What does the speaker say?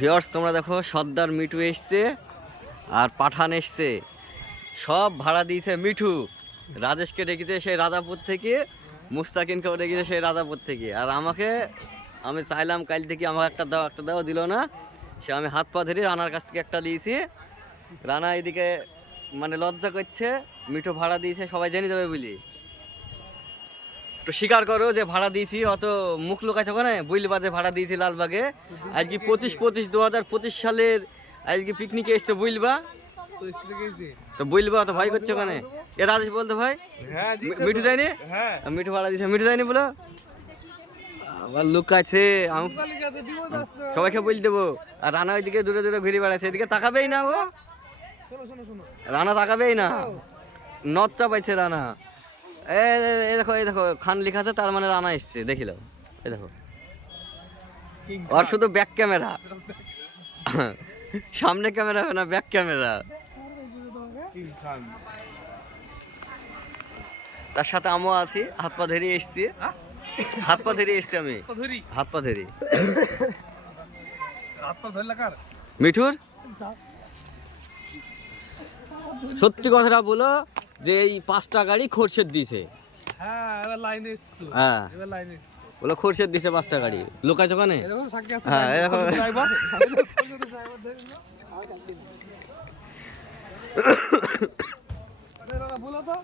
Viewers তোমরা দেখো, সর্দার মিঠু এসছে আর পাঠান এসছে, সব ভাড়া দিয়েছে মিঠু। রাজেশকে ডেকেছে সেই রাজাপুর থেকে, মুস্তাকিনকেও ডেকেছে সেই রাজাপুর থেকে। আর আমি চাইলাম কাল থেকে আমাকে একটা দাও দিল না। সে আমি হাত পা ধরে রানার কাছ থেকে একটা দিয়েছি। রানা এদিকে মানে লজ্জা করছে, মিঠু ভাড়া দিয়েছে সবাই জেনে যাবে বলি। তো স্বীকার করো যে ভাড়া দিয়েছি, অত মুখ লোকাচ্ছে ওখানে। বুইলবাদে ভাড়া দিয়েছি লালবাগে। আজকে 2025 সালের আজকে পিকনিকে এসছে বুইলবা। তো বুইলবা তো ভাই করছে ওখানে। এ রাজেশ বলতো ভাই মিঠু দেয়নি, মিঠু ভাড়া দিয়েছে, মিঠু দেয়নি বলো। আবার লুকাচ্ছে, আমি সবাইকে বলে দেবো। আর রানা ওইদিকে দূরে দূরে ঘুরে বেড়াচ্ছে, এদিকে তাকাবেই না ও। রানা তাকাবেই না, নদ চাপাইছে রানা। এই দেখো খান লেখা আছে, তার মানে রানা এসছে, দেখিল। এই দেখো, আর শুধু ব্যাক ক্যামেরা, সামনে ক্যামেরা হবে না, ব্যাক ক্যামেরা। তার সাথে আমিও আছি, হাত পা ধরে এসছি, আমি হাত পা ধরি। মিঠুর সত্যি কথাটা বলো যে এই 5টা গাড়ি খোরশেদ দিছে। হ্যাঁ বলো, খোরশেদ দিছে 5টা গাড়ি। লোকাইছ ওখানে। হ্যাঁ